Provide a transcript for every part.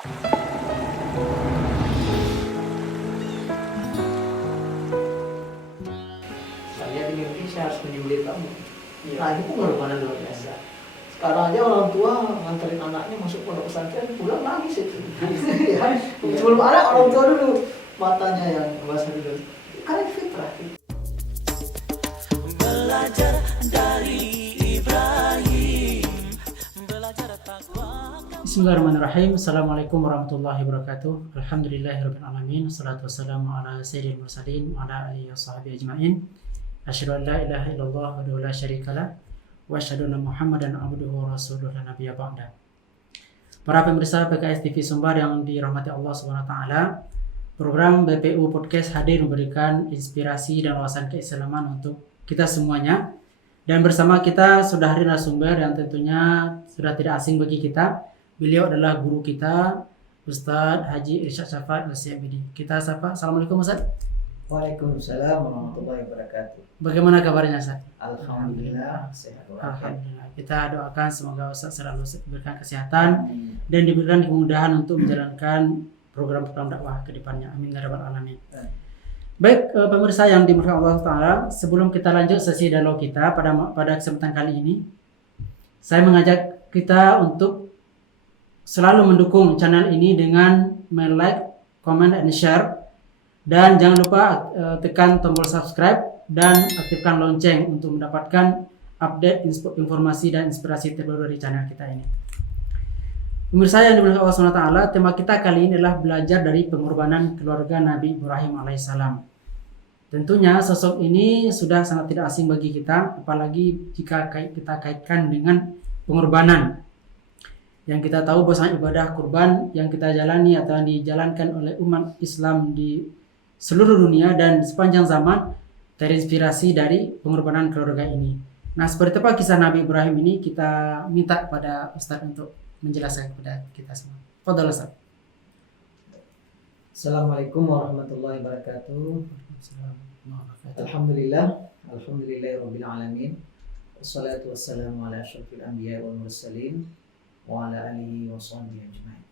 Saya di mimpi saya harus menyembelih kamu. Nah ini pengorbanan luar biasa. Sekarang aja orang tua nganterin anaknya masuk pondok pesantren, pulang nangis itu. Ya, sebelum anak orang tua dulu matanya yang basah dulu. Karena fitrah. Belajar dari Ibrahim, belajar takwa. Bismillahirrahmanirrahim. Assalamualaikum warahmatullahi wabarakatuh. Alhamdulillahirabbil alamin. Wassalatu wassalamu ala sayyidil mursalin wa ala alihi washabihi ajmain. Asyhadu an la ilaha illallah wa la syarikalah wa asyhadu anna Muhammadan abduhu wa rasuluhu la nabiyya ba'da. Para pemirsa PKS TV Sumbar yang dirahmati Allah Subhanahu wa taala, program BPU Podcast hadir memberikan inspirasi dan wawasan keislaman untuk kita semuanya. Dan bersama kita sudah hadir narasumber yang tentunya sudah tidak asing bagi kita. Beliau adalah guru kita, Ustadz Haji Irsyad Syafat Al-Syabidi. Kita sapa. Assalamualaikum Ustadz. Waalaikumsalam warahmatullahi wabarakatuh. Bagaimana kabarnya Ustadz? Alhamdulillah sehat walafiat. Alhamdulillah. Kita doakan semoga Ustadz selalu diberikan kesehatan dan diberikan kemudahan untuk menjalankan program-program dakwah ke depannya. Amin ya rabbal alamin. Baik, pemirsa yang dimuliakan Allah Ta'ala, sebelum kita lanjut sesi dialog kita pada kesempatan kali ini, saya mengajak kita untuk selalu mendukung channel ini dengan like, comment, and share. Dan jangan lupa tekan tombol subscribe dan aktifkan lonceng untuk mendapatkan update informasi dan inspirasi terbaru dari channel kita ini. Pemirsa yang dimuliakan Allah SWT, tema kita kali ini adalah belajar dari pengorbanan keluarga Nabi Ibrahim alaihissalam. Tentunya sosok ini sudah sangat tidak asing bagi kita, apalagi jika kita kaitkan dengan pengorbanan. Yang kita tahu bahwa ibadah kurban yang kita jalani atau yang dijalankan oleh umat Islam di seluruh dunia dan sepanjang zaman terinspirasi dari pengorbanan keluarga ini. Nah, seperti apa kisah Nabi Ibrahim ini, kita minta kepada Ustadz untuk menjelaskan kepada kita semua. Fadhal Ustadz. Assalamualaikum warahmatullahi wabarakatuh. Alhamdulillahirabbil alamin. Wassalatu wassalamu ala asyrofil anbiya'i wal mursalin wa ala alihi wa sahbihi ajma'in.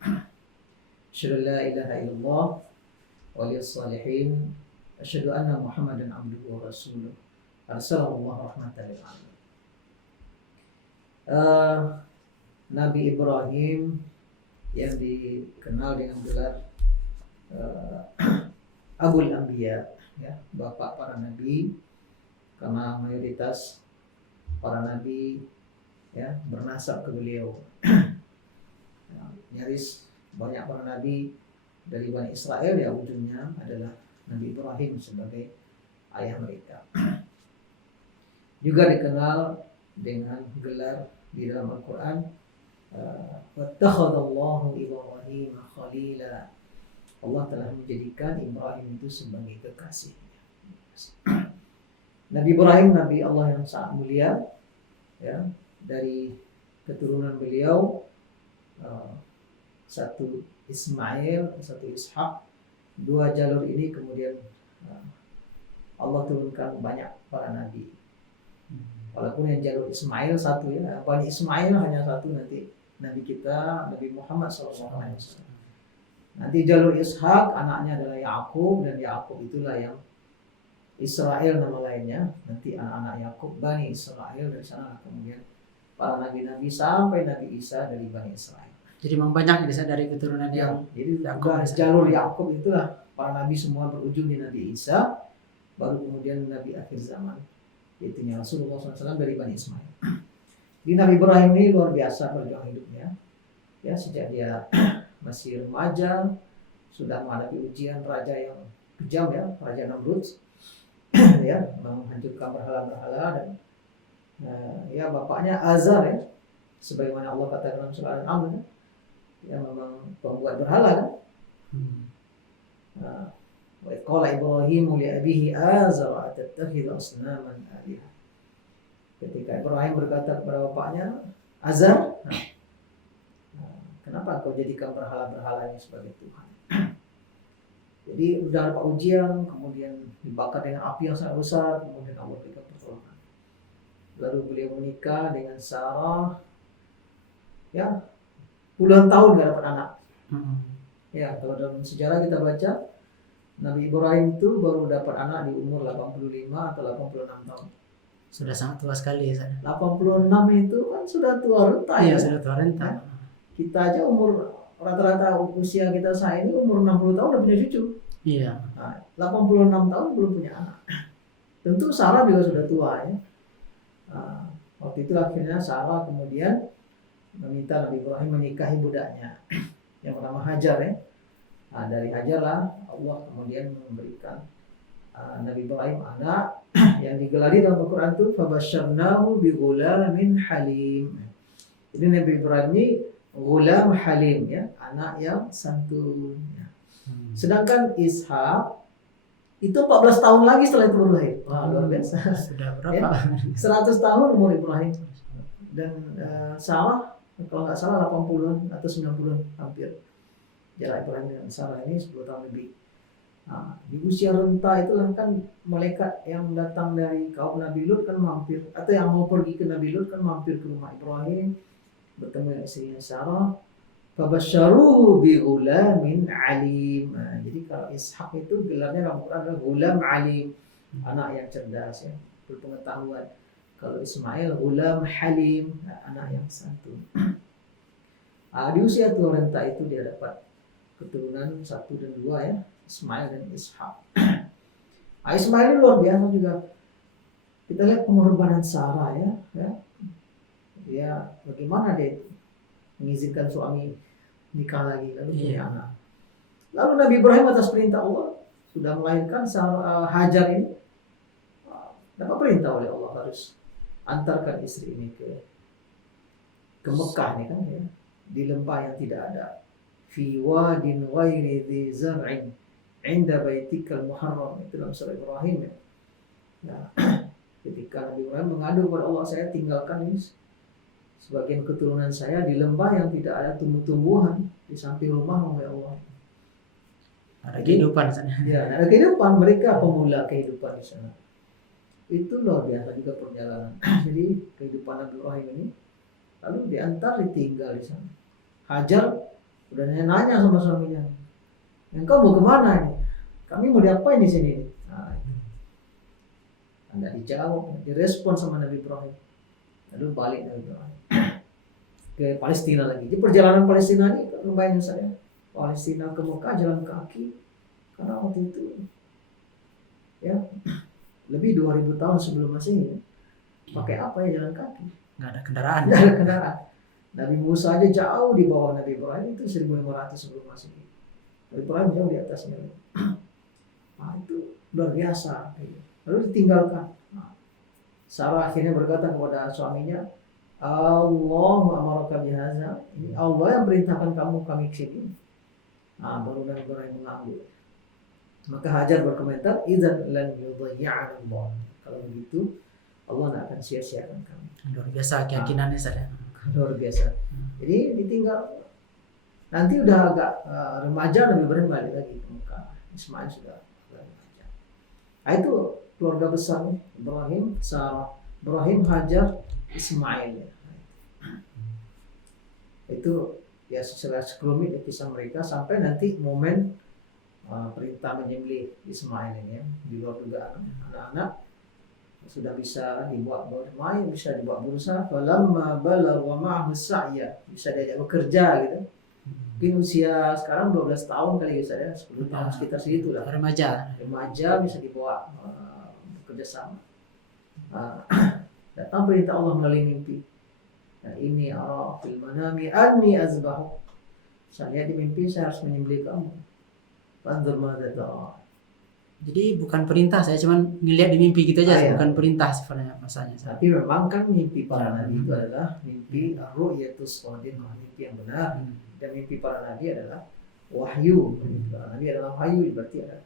Asyhadu an la ilaha illallah waliyus salihin. Asyhadu anna Muhammadan abduhu wa rasuluh. Arsalallahu rahmatan lil alamin. Nabi Ibrahim yang dikenal dengan gelar Abul Anbiya, ya, bapak para nabi, karena mayoritas para nabi ya bernasab ke beliau. Ya, nyaris banyak para nabi dari Bani Israel ya ujungnya adalah Nabi Ibrahim sebagai ayah mereka. Juga dikenal dengan gelar di dalam Al-Quran, wattakhadallahu Ibrahim khalila. Allah telah menjadikan Ibrahim itu sebagai kekasihnya. Nabi Ibrahim, Nabi Allah yang sangat mulia, ya, dari keturunan beliau satu Ismail, satu Ishak, dua jalur ini kemudian Allah turunkan banyak para nabi. Walaupun yang jalur Ismail satu ya, Bani Ismail hanya satu nanti Nabi kita, Nabi Muhammad SAW. Nanti jalur Ishak anaknya adalah Yakub, dan Yakub itulah yang Israel nama lainnya. Nanti anak-anak Yakub Bani Israel, dari sana kemudian para nabi-nabi sampai Nabi Isa dari Bani Israel. Jadi memang banyak dari keturunan yang jadi jalur Yakub itulah para nabi semua berujung di Nabi Isa, baru kemudian Nabi akhir zaman yaitu Rasulullah SAW dari Bani Ismail. Di Nabi Ibrahim ini luar biasa perjuangan hidupnya. Ya, sejak dia masih remaja sudah menghadapi ujian raja yang kejam, ya, Raja Namrud, ya, menghancurkan berhala-berhala, dan ya bapaknya Azar, ya, sebagaimana Allah katakan dalam surah Al-An'am, ya, memang pembuat berhala, kan. Wa qala Ibrahim li abihi Azar atattakhidhu asnaman alihah. Ketika Ibrahim berkata kepada bapaknya Azar, kenapa kau jadikan berhala-berhala ini sebagai Tuhan? Jadi sudah dapat ujian, kemudian dibakar dengan api yang sangat besar, kemudian Allah berikan pertolongan. Lalu beliau menikah dengan Sarah, ya, puluhan tahun gak dapat anak. Ya, kalau dalam sejarah kita baca Nabi Ibrahim itu baru dapat anak di umur 85 atau 86 tahun. Sudah sangat tua sekali ya. 86 itu kan sudah tua renta Iya, ya. sudah tua renta. Kita aja umur rata-rata usia kita saya ini umur 60 tahun udah punya cucu. Iya. Nah, 86 tahun belum punya anak. Tentu Sarah juga sudah tua ya. Nah, waktu itu akhirnya Sarah kemudian meminta Nabi Ibrahim menikahi budaknya yang bernama Hajar ya. Nah, dari Hajar lah Allah kemudian memberikan Nabi Ibrahim anak yang digelari dalam Al-Quran itu fabasyarnahu bighulamin halim. Jadi Nabi Ibrahim ini ghulam halim ya, anak yang santun ya. Sedangkan Ishak itu 14 tahun lagi setelah itu baru lahir. Wah, luar biasa. Sudah berapa? 100 tahun umur Ibrahim. Dan Sarah kalau nggak salah 80-an atau 90-an hampir. Jarak Ibrahim dengan Sarah ini 10 tahun lebih. Nah, di usia renta itu kan malaikat yang datang dari kaum Nabi Lut kan mampir, atau yang mau pergi ke Nabi Lut kan mampir ke rumah Ibrahim, bertemu dengan istrinya Sarah. Fabasyaruhu bi ghulamin alim. Nah, jadi kalau Ishak itu gelarnya dalam Quran adalah ghulam alim, anak yang cerdas ya, berpengetahuan. Kalau Ismail ghulam halim, anak yang santun. Di usia tua renta itu dia dapat keturunan 1 dan 2 ya, Ismail dan Ishak. Ismail ini luar biasa juga. Kita lihat pengorbanan Sarah ya. Dia bagaimana dia mengizinkan suami nikah lagi lalu punya anak. Lalu Nabi Ibrahim atas perintah Allah sudah melahirkan Hajar ini. Dapat perintah oleh Allah harus antarkan istri ini ke Mekah nih kan ya, di lembah yang tidak ada. Fi wadin ghairi dhi zar'in 'inda baitikal muharram, itu dalam surah Ibrahim ya. Nah, ketika Nabi Ibrahim mengadu kepada Allah, saya tinggalkan ini sebagian keturunan saya di lembah yang tidak ada tumbuh-tumbuhan di samping rumah oleh Allah. Ada kehidupan di sana. Ya, ada kehidupan, mereka pemula kehidupan di sana. Itu luar biasa juga perjalanan. Jadi kehidupan Nabi Ibrahim ini lalu diantar, ditinggal di sana. Hajar udah nanya sama suaminya, engkau mau kemana ini? Kami mau diapain di sini? Nah, Anda dijawab, direspon sama Nabi Ibrahim. Lalu balik Nabi Ibrahim ke Palestina lagi. Jadi perjalanan Palestina ini lumayan saya. Palestina ke Mekah jalan kaki, karena waktu itu ya lebih 2000 tahun sebelum Masehi ya. Pakai apa ya jalan kaki? Nggak ada kendaraan. Nggak ada kendaraan. Nabi Musa aja jauh di bawah Nabi Ibrahim, itu 1500 sebelum Masehi. Nabi Ibrahim jauh di atasnya. Nah, itu luar biasa. Lalu ditinggalkan. Nah, Sarah akhirnya berkata kepada suaminya, Allah amaraka bihaza, ini Allah yang perintahkan kami ke sini. Nah, baru Nabi Ibrahim mengambil. Maka Hajar berkomentar, idzan lan yudhi'ana Allah. Kalau begitu Allah tidak akan sia-siakan kami. Luar biasa keyakinannya saya. Luar biasa. Jadi ditinggal. Nanti udah agak remaja Nabi Ibrahim balik lagi ke Mekah. Ismail sudah remaja. Nah, itu keluarga besar nih. Ibrahim, Sarah, Ibrahim, Hajar, Ismail ya. Itu ya secara sekelumit kisah mereka sampai nanti momen perintah menyembelih Ismail ini ya, di luar dugaan anak-anak sudah bisa dibuat bermain, bisa dibuat berusaha. Falamma balagha ma'ahu sa'ya, bisa diajak bekerja gitu. Mungkin usia sekarang 12 tahun kali ya saya, 10 tahun sekitar segitu lah. Remaja Bisa dibawa bekerja sama. Datang perintah Allah melalui mimpi. Nah, ini ara fil manami anni azbahu. Saya lihat di mimpi saya harus menyembelih kamu. Fanzur madza tara. Jadi bukan perintah, saya cuma ngelihat di mimpi gitu aja, Iya. bukan perintah sebenarnya masanya. Tapi memang kan mimpi para nabi itu adalah mimpi ru'yatus shadiqah, mimpi yang benar. Dan mimpi para nabi adalah wahyu. Mimpi para nabi adalah wahyu, berarti ada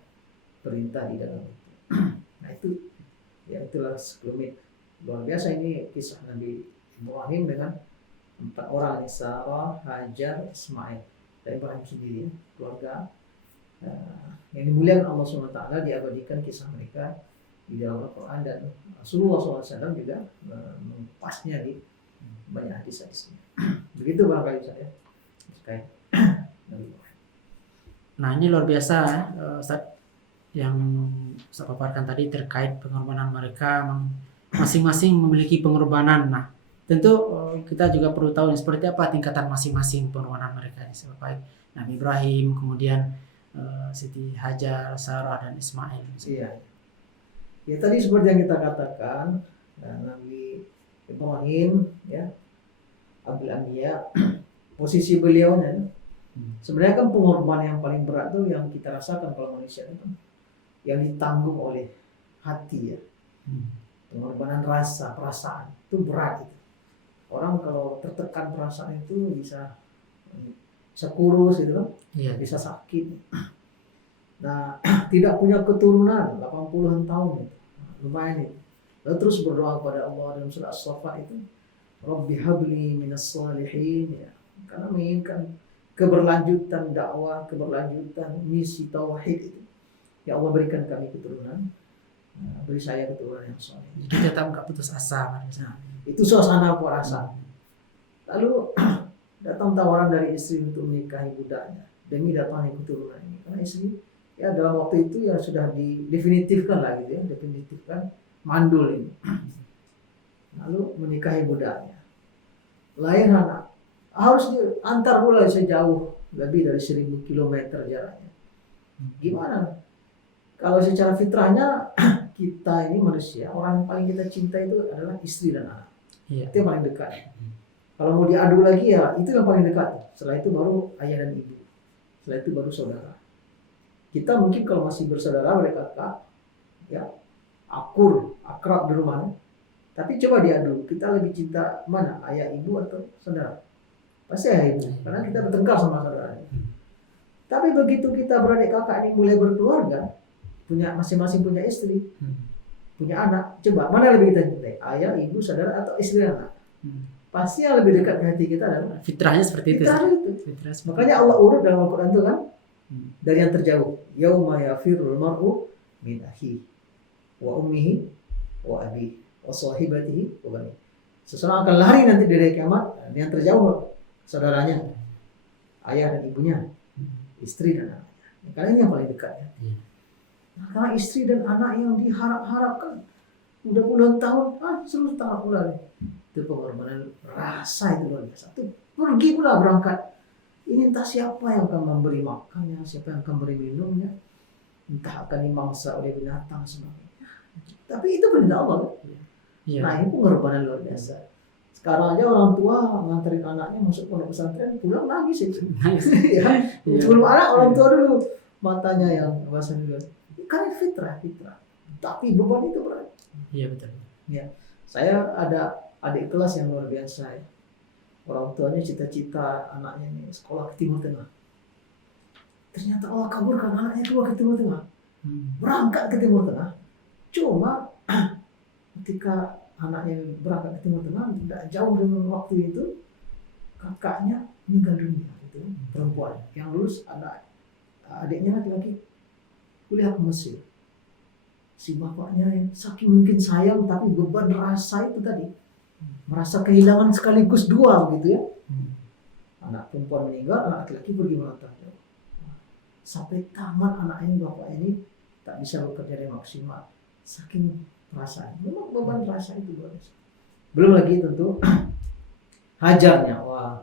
perintah di dalam itu. Nah itu, ya itulah sekelumit luar biasa ini kisah Nabi Ibrahim dengan 4 orang, Sarah, Hajar, Ismail, dan Ibrahim sendiri, keluarga yang dimuliakan Allah SWT, diabadikan kisah mereka di dalam Al-Quran, dan Rasulullah SAW juga mengupasnya di banyak hadis-hadisnya. Begitu barangkali saya terkait Nabi Ibrahim. Nah ini luar biasa Ustaz, yang saya paparkan tadi terkait pengorbanan mereka, masing-masing memiliki pengorbanan. Nah tentu kita juga perlu tahu seperti apa tingkatan masing-masing pengorbanan mereka ini, baik Nabi Ibrahim, kemudian Siti Hajar, Sarah dan Ismail. Iya. Ya tadi seperti yang kita katakan, Nabi Ibrahim ya, Abul Anbiya, posisi beliau sebenarnya kan pengorbanan yang paling berat tuh yang kita rasakan kalau manusia itu yang ditanggung oleh hati ya. Pengorbanan rasa, perasaan itu berat itu. Orang kalau tertekan perasaan itu bisa kurus gitu kan, bisa sakit. Nah, tidak punya keturunan 80-an tahun itu. Lumayan itu. Lalu terus berdoa kepada Allah dalam surah As-Saffat itu, Rabbi habli minas salihin ya. Karena menginginkan keberlanjutan dakwah, keberlanjutan misi tauhid itu. Ya Allah berikan kami keturunan. Beri saya keturunan yang soleh. Jadi tetap nggak putus asa. Itu suasana puasa. Lalu datang tawaran dari istri untuk menikahi budaknya demi datangnya keturunan ini. Karena istri ya dalam waktu itu ya sudah didefinitifkan lah gitu ya, definitifkan mandul ini. Lalu menikahi budaknya. Lahir anak. Harus diantar pula sejauh lebih dari 1000 km jaraknya. Gimana? Kalau secara fitrahnya kita ini manusia, orang yang paling kita cinta itu adalah istri dan anak. Itu yang paling dekat. Kalau mau diadu lagi ya itu yang paling dekat. Setelah itu baru ayah dan ibu. Setelah itu baru saudara. Kita mungkin kalau masih bersaudara mereka kakak, ya akrab di rumah. Tapi coba diadu, kita lebih cinta mana? Ayah, ibu atau saudara? Pasti ayah ibu, karena kita bertengkar sama saudara. Tapi begitu kita beradik kakak ini mulai berkeluarga, punya masing-masing punya istri, punya anak, coba mana lebih kita cintai? Ayah, ibu, saudara atau istri dan anak? Pasti yang lebih dekat di hati kita adalah fitrahnya seperti itu. Makanya Allah urut dalam Al-Quran itu kan dari yang terjauh. Yauma yafirul mar'u min akhihi wa ummihi wa abihi wa sahibatihi wa bani. Seseorang akan lari nanti dari kiamat yang terjauh saudaranya, ayah dan ibunya, istri dan anaknya. Karena ini yang paling dekat ya. Nah, karena istri dan anak yang diharap-harapkan udah puluhan tahun, seluruh tahun pula nih. Itu pengorbanan rasa itu luar biasa. Itu pergi pula berangkat. Ini entah siapa yang akan memberi makannya, siapa yang akan memberi minumnya, entah akan dimangsa oleh binatang sebagainya. Tapi itu perintah Allah. Nah ini pengorbanan luar biasa. Sekarang aja orang tua nganterin anaknya masuk pondok pesantren, pulang nangis itu. Ya. Sebelum anak orang tua dulu matanya yang basah dulu. Karena fitrah. Tapi beban itu berat. Iya betul. Ya. Saya ada adik kelas yang luar biasa ya. Orang tuanya cita-cita anaknya ini sekolah ke Timur Tengah. Ternyata Allah kabulkan anaknya keluar ke Timur Tengah. Berangkat ke Timur Tengah. Cuma ketika anaknya berangkat ke Timur Tengah, tidak jauh dengan waktu itu kakaknya meninggal dunia itu perempuan yang lulus, ada adiknya laki-laki kuliah ke Mesir. Si bapaknya yang saking mungkin sayang tapi beban rasa itu tadi, merasa kehilangan sekaligus dua gitu ya. Anak perempuan meninggal, anak laki-laki pergi merantau. Sampai tamat anak ini, bapak ini tak bisa bekerja dengan maksimal. Saking perasaan, memang beban rasa itu luar biasa. Belum lagi tentu hajarnya, wah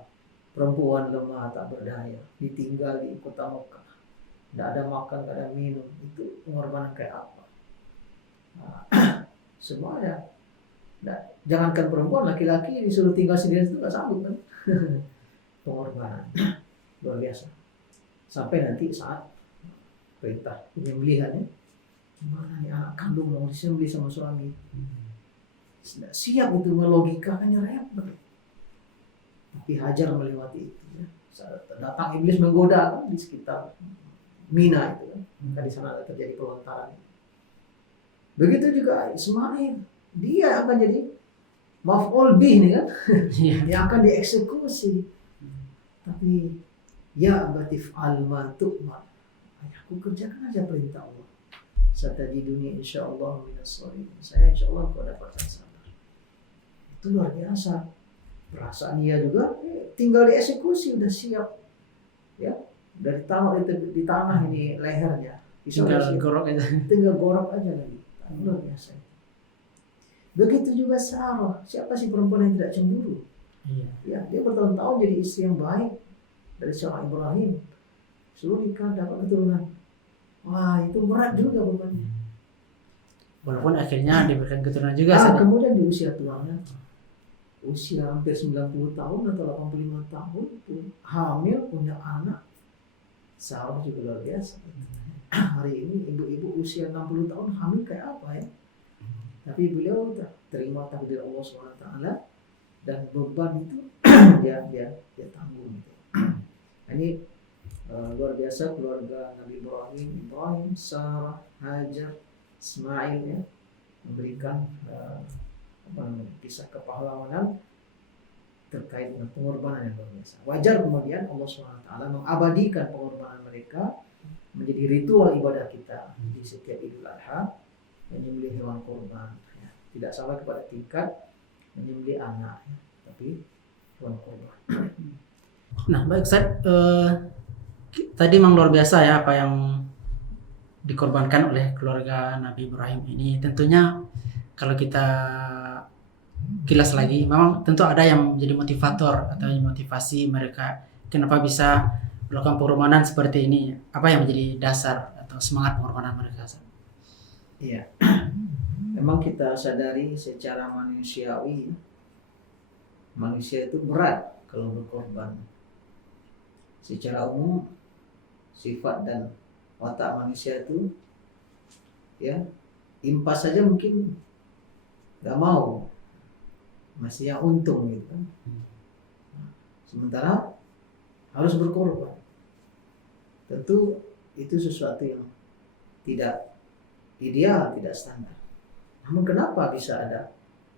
perempuan lemah tak berdaya, ditinggal di kota Mekah, tidak ada makan, tidak ada minum, itu pengorbanan kayak apa? Semuanya. Nah, jangankan perempuan, laki-laki disuruh tinggal sendiri itu nggak sanggup kan? Pengorbanan luar biasa. Sampai nanti saat perintah penyembelihannya, gimana nih anak kandung mau disembelih sama suami? Tidak siap itu, melogikakannya repot. Tapi Hajar melewati itu. Ya. Datang iblis menggoda kan, di sekitar Mina itu kan. Maka di sana terjadi pelontaran. Begitu juga Ismail, dia akan jadi maf'ul bih nih kan, yang akan dieksekusi. Tapi ya abatif al-ma tu'mar, aku kerjakan aja perintah Allah. Satajiduni insyaallah minas sholihin. Saya insyaallah kau dapatkan sabar. Itu luar biasa. Perasaan dia juga tinggal dieksekusi, udah siap. Ya, dari tanah di tanah ini lehernya, tinggal Isolasi. gorok aja. Tinggal gorok aja lagi. Luar biasa. Begitu juga Sarah. Siapa sih perempuan yang tidak cemburu? Iya. Ya, dia bertahun-tahun jadi istri yang baik dari seorang Ibrahim. Suruh nikah dapat keturunan. Wah, itu berat juga bebannya. Walaupun akhirnya diberikan keturunan juga Ustaz. Kemudian di usia tuanya, usia hampir 90 tahun atau 85 tahun pun hamil punya anak. Sarah juga luar biasa. Hari ini ibu-ibu usia 60 tahun hamil kayak apa ya? Tapi beliau terima takdir Allah SWT dan beban itu dia tanggung. Ini luar biasa keluarga Nabi Ibrahim, Sarah, Hajar, Ismail ya, memberikan kisah kepahlawanan terkait dengan pengorbanan yang luar biasa. Wajar kemudian Allah SWT mengabadikan pengorbanan mereka menjadi ritual ibadah kita di setiap Idul Adha, menyembelih hewan kurban ya. Tidak sampai kepada tingkat menyembelih anak ya, tapi hewan kurban. Nah, baik Ustaz, tadi memang luar biasa ya apa yang dikorbankan oleh keluarga Nabi Ibrahim ini. Tentunya kalau kita kilas lagi, memang tentu ada yang menjadi motivator atau motivasi mereka kenapa bisa melakukan pengorbanan seperti ini. Apa yang menjadi dasar atau semangat pengorbanan mereka? Iya. Memang kita sadari secara manusiawi, manusia itu berat kalau berkorban. Secara umum, sifat dan watak manusia itu ya impas saja mungkin nggak mau, masih yang untung gitu. Sementara harus berkorban, tentu itu sesuatu yang tidak ideal, tidak standar. Namun kenapa bisa ada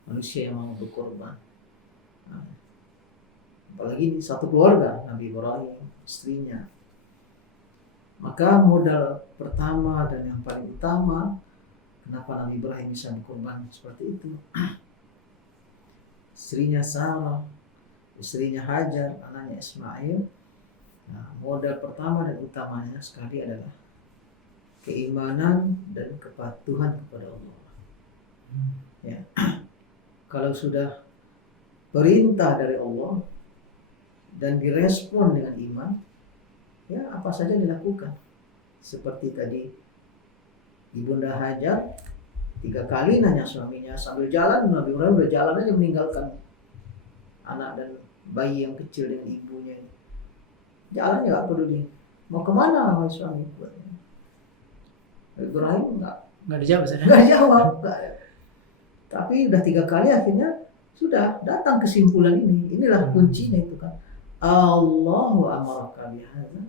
manusia yang mau berkorban? Nah, apalagi satu keluarga, Nabi Ibrahim, istrinya. Maka modal pertama dan yang paling utama kenapa Nabi Ibrahim bisa berkorban seperti itu, istrinya Sarah, istrinya Hajar, anaknya Ismail. Nah, modal pertama dan utamanya sekali adalah keimanan dan kepatuhan kepada Allah. Ya. Kalau sudah perintah dari Allah dan direspon dengan iman, ya apa saja dilakukan. Seperti tadi Ibunda Hajar 3 kali nanya suaminya sambil jalan, Nabi Ibrahim udah jalan aja meninggalkan anak dan bayi yang kecil dengan ibunya. Jalan ya gak peduli. Mau kemana wahai suami? Ibrahim Nggak dijawab Ustaz. nggak jawab. Tapi udah 3 kali akhirnya sudah datang kesimpulan ini. Inilah kuncinya itu kan. Allahu amaraka bihadza.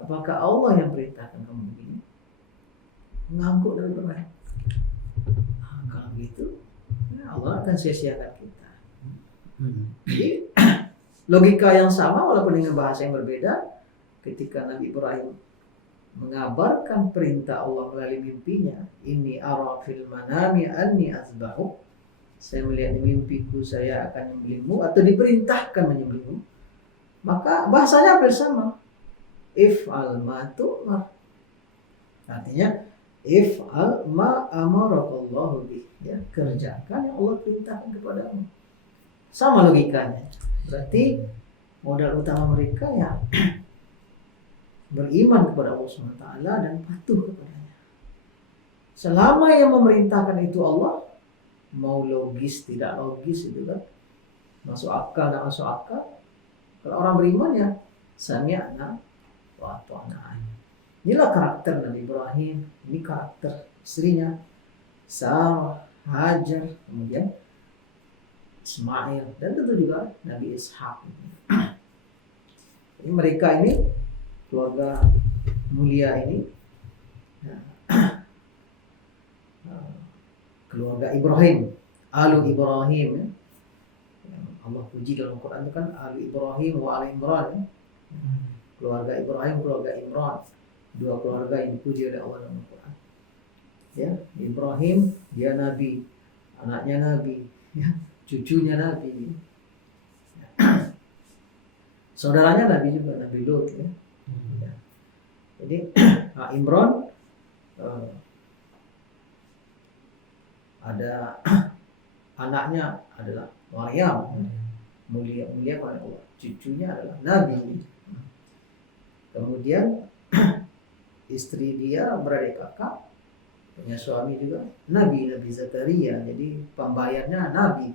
Apakah Allah yang perintahkan kamu begini? Mengangguk dari Ibrahim. Nah, kalau gitu, ya Allah akan sia-siakan kita. Jadi logika yang sama walaupun dengan bahasa yang berbeda, ketika Nabi Ibrahim mengabarkan perintah Allah melalui mimpinya, inni ara fil manami anni azbahu, saya melihat di mimpiku saya akan menyembelihmu atau diperintahkan menyembelihmu, maka bahasanya hampir sama. If'al ma tu'mar, artinya if'al ma amarakallahu bih, ya, kerjakan yang Allah perintahkan kepadamu. Sama logikanya. Berarti modal utama mereka ya beriman kepada Allah SWT dan patuh kepadanya. Selama yang memerintahkan itu Allah, mau logis tidak logis itu kan, masuk akal tidak masuk akal. Kalau orang beriman ya sami'na wa ata'na. Inilah karakter Nabi Ibrahim, ini karakter istrinya Sarah, Hajar, kemudian Ismail, dan tentu juga Nabi Ishak. Jadi mereka ini keluarga mulia ini, keluarga Ibrahim, Alu Ibrahim ya. Allah puji dalam Quran itu kan Alu Ibrahim wa Al Imran ya. Keluarga Ibrahim, keluarga Imran, 2 keluarga yang dipuji oleh Allah dalam Quran. Ya, Ibrahim dia nabi, anaknya nabi, ya, cucunya nabi. Saudaranya nabi juga, Nabi Lut ya. Jadi Imran ada anaknya adalah Maryam, mulia oleh Allah. Cucunya adalah Nabi. Kemudian istri dia beradik kakak, punya suami juga Nabi Zakaria. Jadi pembayarnya Nabi.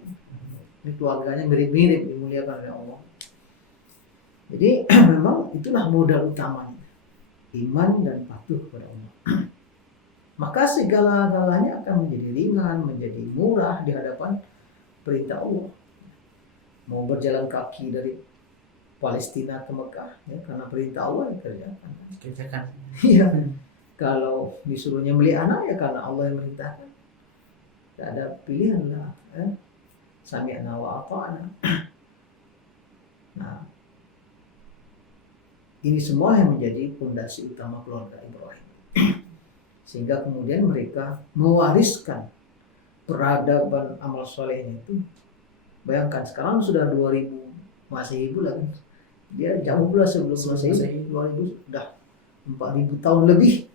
Ini keluarganya mirip-mirip, dimuliakan oleh Allah. Jadi memang itulah modal utamanya, iman dan patuh kepada Allah. Maka segala-galanya akan menjadi ringan, menjadi murah di hadapan perintah Allah. Mau berjalan kaki dari Palestina ke Mekah, ya, karena perintah Allah yang kerjakan. Iya. Kalau disuruhnya beli anak, ya karena Allah yang merintahkan. Tidak ada pilihan lah. Sami'na wa ata'na. Nah, ini semua yang menjadi fondasi utama keluarga Ibrahim. Sehingga kemudian mereka mewariskan peradaban amal solehnya itu. Bayangkan sekarang sudah 2000 Masehi pula kan. Dia jauh pula sebelum Masehi, 2000 sudah 4000 tahun lebih.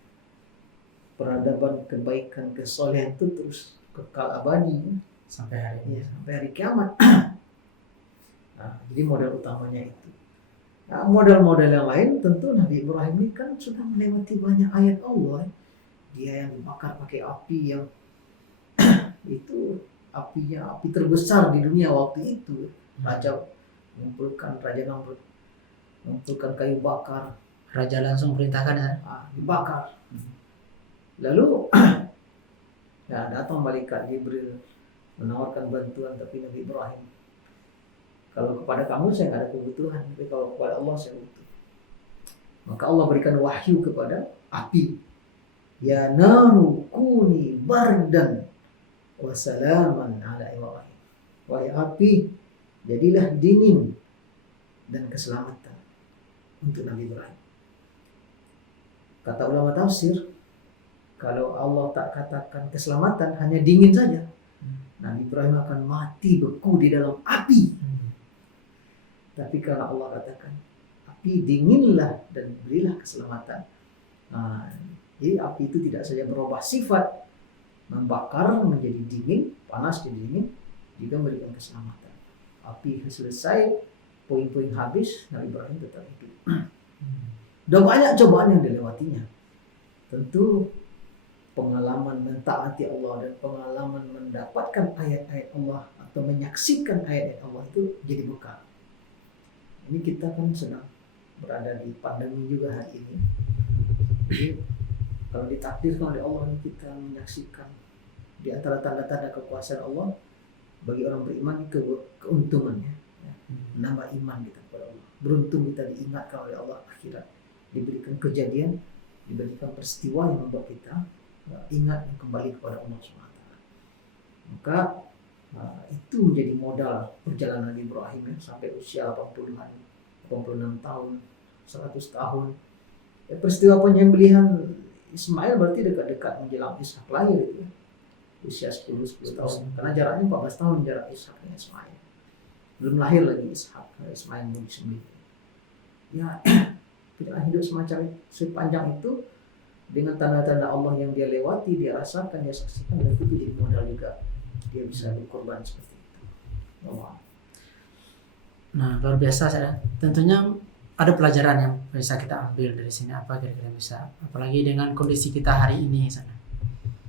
Peradaban kebaikan kesolehan itu terus kekal abadi sampai hari ini. ya, sampai hari kiamat. Nah, jadi modal utamanya itu. Nah, modal-modal yang lain tentu Nabi Ibrahim ini kan sudah melewati banyak ayat Allah. Dia yang dibakar pakai api yang itu apinya api terbesar di dunia waktu itu. Raja mengumpulkan kayu bakar. Raja langsung perintahkan ya. Dibakar. Lalu ya datang malaikat Jibril menawarkan bantuan, tapi Nabi Ibrahim, kalau kepada kamu saya nggak ada kebutuhan, tapi kalau kepada Allah saya butuh. Maka Allah berikan wahyu kepada api. Ya naru kuni bardan wa salaman ala Ibrahim. Wahai api, jadilah dingin dan keselamatan untuk Nabi Ibrahim. Kata ulama tafsir, kalau Allah tak katakan keselamatan, hanya dingin saja, Nabi Ibrahim akan mati beku di dalam api. Tapi karena Allah katakan api dinginlah dan berilah keselamatan. Jadi api itu tidak saja berubah sifat, membakar menjadi dingin, panas jadi dingin, juga memberikan keselamatan. Api selesai, poin-poin habis, Nabi Ibrahim tetap hidup. Udah banyak cobaan yang dilewatinya. Tentu pengalaman mentaati Allah dan pengalaman mendapatkan ayat-ayat Allah atau menyaksikan ayat-ayat Allah itu jadi bekal. Ini kita kan sedang berada di pandemi juga hari ini. Jadi kalau ditakdirkan oleh Allah, kita menyaksikan di antara tanda-tanda kekuasaan Allah bagi orang beriman keuntungannya, ya, menambah iman kita kepada Allah. Beruntung kita diingatkan oleh Allah akhirat, diberikan kejadian, diberikan peristiwa yang membuat kita ingat dan kembali kepada Allah SWT. Maka itu menjadi modal perjalanan Ibrahim ya, sampai usia 80-an, 86 tahun, 100 tahun. Ya, peristiwa penyembelihan Ismail berarti dekat-dekat menjelang Ishak lahir itu ya. Usia 10 tahun. Karena jaraknya 14 tahun jarak Ishak dengan Ismail. Belum lahir lagi Ishak, Ismail mau disembelih. Ya, kita hidup semacam sepanjang itu dengan tanda-tanda Allah yang dia lewati, dia rasakan, dia saksikan, dan itu jadi modal juga dia bisa berkorban seperti itu. Oh. Nah, luar biasa saya. Tentunya ada pelajaran yang bisa kita ambil dari sini, apa kira-kira bisa, apalagi dengan kondisi kita hari ini sana.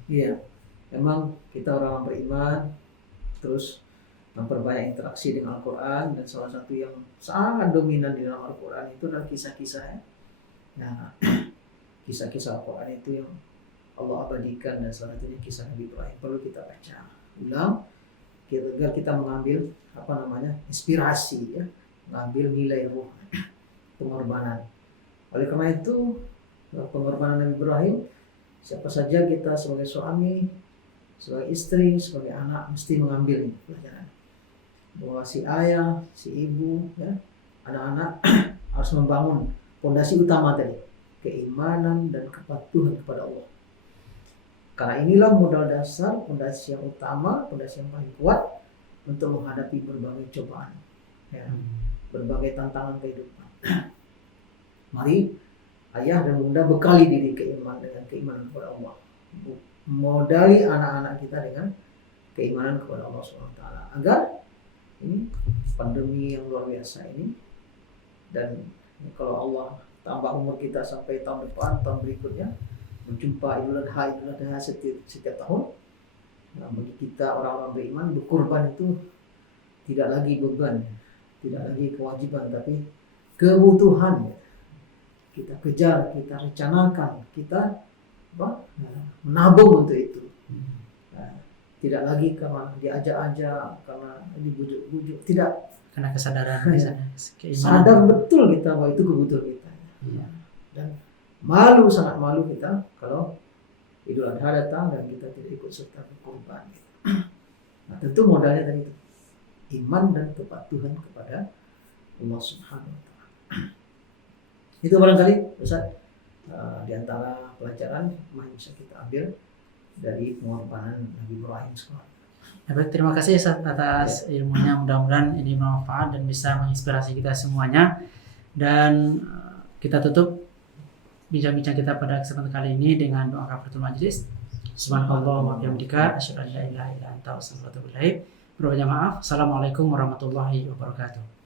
Iya, memang kita orang beriman terus memperbanyak interaksi dengan Al-Quran, dan salah satu yang sangat dominan di dalam Al-Quran itu adalah kisah-kisah ya. Nah, kisah-kisah Al-Quran itu yang Allah abadikan, dan salah satunya kisah Nabi Ibrahim perlu kita baca ulang agar kita mengambil inspirasi ya, mengambil nilai ruh pengorbanan. Oleh karena itu pengorbanan Nabi Ibrahim, siapa saja kita sebagai suami, sebagai istri, sebagai anak mesti mengambil ini pelajaran. Bahwa si ayah, si ibu, ya, anak-anak harus membangun fondasi utama tadi, keimanan dan kepatuhan kepada Allah. Karena inilah modal dasar, fondasi yang utama, fondasi yang paling kuat untuk menghadapi berbagai cobaan, ya, berbagai tantangan kehidupan. Mari ayah dan bunda bekali diri dengan keimanan kepada Allah. Modali anak-anak kita dengan keimanan kepada Allah SWT agar ini pandemi yang luar biasa ini, dan kalau Allah tambah umur kita sampai tahun depan, tahun berikutnya, berjumpa Idul Adha setiap tahun. Nah, bagi kita orang-orang beriman, berkorban itu tidak lagi beban, tidak lagi kewajiban, tapi kebutuhan. Kita kejar, kita rencanakan, kita menabung untuk itu. Nah, tidak lagi karena diajak-ajak, karena dibujuk-bujuk, tidak. Karena kesadaran, keimanan. Sadar betul kita bahwa itu kebutuhan kita. Iya. Dan sangat malu kita kalau Idul Adha datang dan kita tidak ikut serta berkorban. Nah, tentu modalnya tadi itu iman dan kepatuhan kepada Allah Subhanahu wa Ta'ala. Itu barangkali Ustaz di antara pelajaran yang bisa kita ambil dari pengorbanan Nabi Ibrahim sekarang. Ya, baik, terima kasih Ustaz atas ilmunya, mudah-mudahan ini bermanfaat dan bisa menginspirasi kita semuanya. Dan kita tutup bincang-bincang kita pada kesempatan kali ini dengan doa kafaratul majelis. Subhanallah wa bihamdika asyhadu an la ilaha illa anta astaghfiruka wa atubu ilaik. Berbanyak maaf. Assalamualaikum warahmatullahi wabarakatuh.